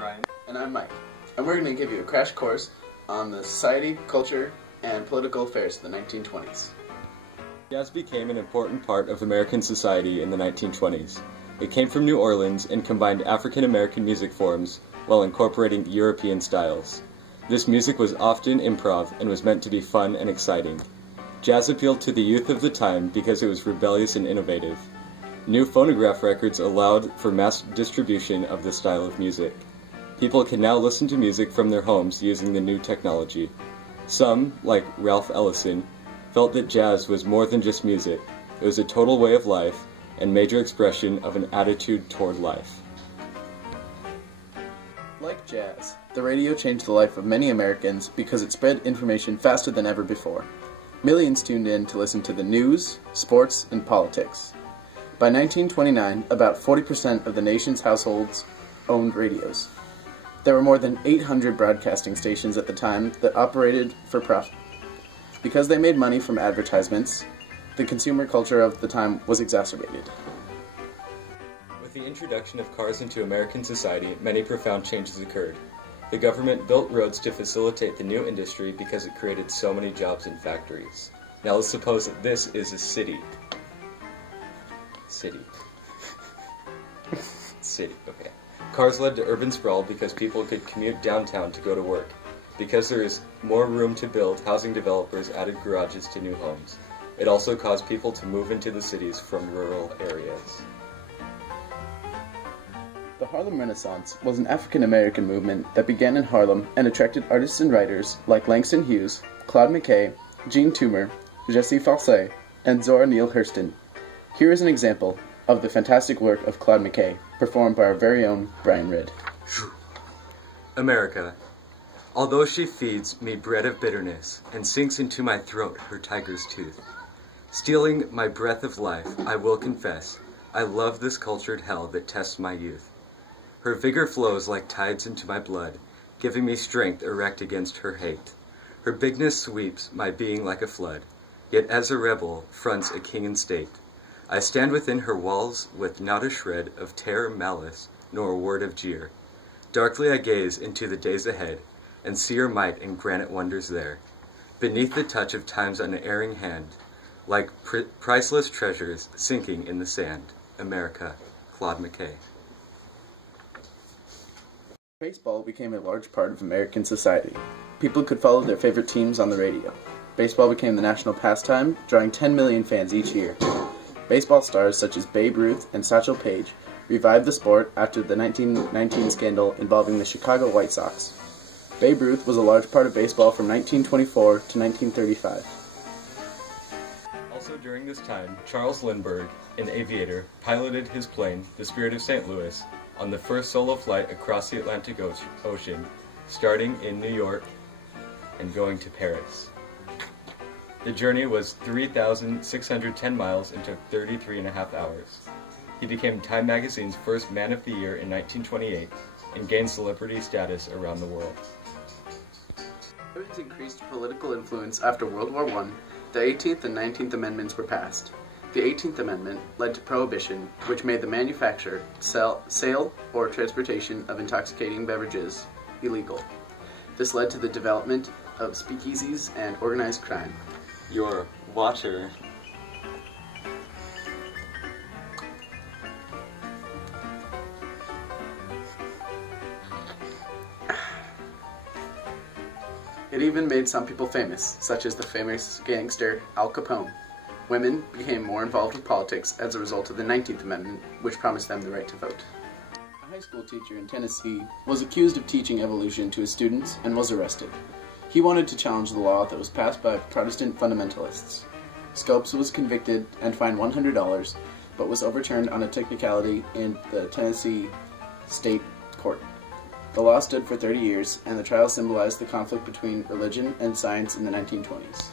Bryan. And I'm Mike. And we're going to give you a crash course on the society, culture, and political affairs of the 1920s. Jazz became an important part of American society in the 1920s. It came from New Orleans and combined African American music forms while incorporating European styles. This music was often improv and was meant to be fun and exciting. Jazz appealed to the youth of the time because it was rebellious and innovative. New phonograph records allowed for mass distribution of this style of music. People can now listen to music from their homes using the new technology. Some, like Ralph Ellison, felt that jazz was more than just music. It was a total way of life and major expression of an attitude toward life. Like jazz, the radio changed the life of many Americans because it spread information faster than ever before. Millions tuned in to listen to the news, sports, and politics. By 1929, about 40% of the nation's households owned radios. There were more than 800 broadcasting stations at the time that operated for profit. Because they made money from advertisements, the consumer culture of the time was exacerbated. With the introduction of cars into American society, many profound changes occurred. The government built roads to facilitate the new industry because it created so many jobs in factories. Now let's suppose that this is a city. City, okay. Cars led to urban sprawl because people could commute downtown to go to work. Because there is more room to build, housing developers added garages to new homes. It also caused people to move into the cities from rural areas. The Harlem Renaissance was an African-American movement that began in Harlem and attracted artists and writers like Langston Hughes, Claude McKay, Jean Toomer, Jessie Falset, and Zora Neale Hurston. Here is an example of the fantastic work of Claude McKay, performed by our very own Bryan. America. Although she feeds me bread of bitterness and sinks into my throat her tiger's tooth, stealing my breath of life, I will confess, I love this cultured hell that tests my youth. Her vigor flows like tides into my blood, giving me strength erect against her hate. Her bigness sweeps my being like a flood, yet as a rebel fronts a king in state. I stand within her walls with not a shred of terror, malice, nor a word of jeer. Darkly I gaze into the days ahead, and see her might and granite wonders there, beneath the touch of time's unerring hand, like priceless treasures sinking in the sand. America, Claude McKay. Baseball became a large part of American society. People could follow their favorite teams on the radio. Baseball became the national pastime, drawing 10 million fans each year. Baseball stars such as Babe Ruth and Satchel Paige revived the sport after the 1919 scandal involving the Chicago White Sox. Babe Ruth was a large part of baseball from 1924 to 1935. Also during this time, Charles Lindbergh, an aviator, piloted his plane, the Spirit of St. Louis, on the first solo flight across the Atlantic Ocean, starting in New York and going to Paris. The journey was 3,610 miles and took 33.5 hours. He became Time magazine's first Man of the Year in 1928 and gained celebrity status around the world. With increased political influence after World War I, the 18th and 19th Amendments were passed. The 18th Amendment led to prohibition, which made the manufacture, sale, or transportation of intoxicating beverages illegal. This led to the development of speakeasies and organized crime. Your water. It even made some people famous, such as the famous gangster Al Capone. Women became more involved with politics as a result of the 19th Amendment, which promised them the right to vote. A high school teacher in Tennessee was accused of teaching evolution to his students and was arrested. He wanted to challenge the law that was passed by Protestant fundamentalists. Scopes was convicted and fined $100, but was overturned on a technicality in the Tennessee State Court. The law stood for 30 years, and the trial symbolized the conflict between religion and science in the 1920s.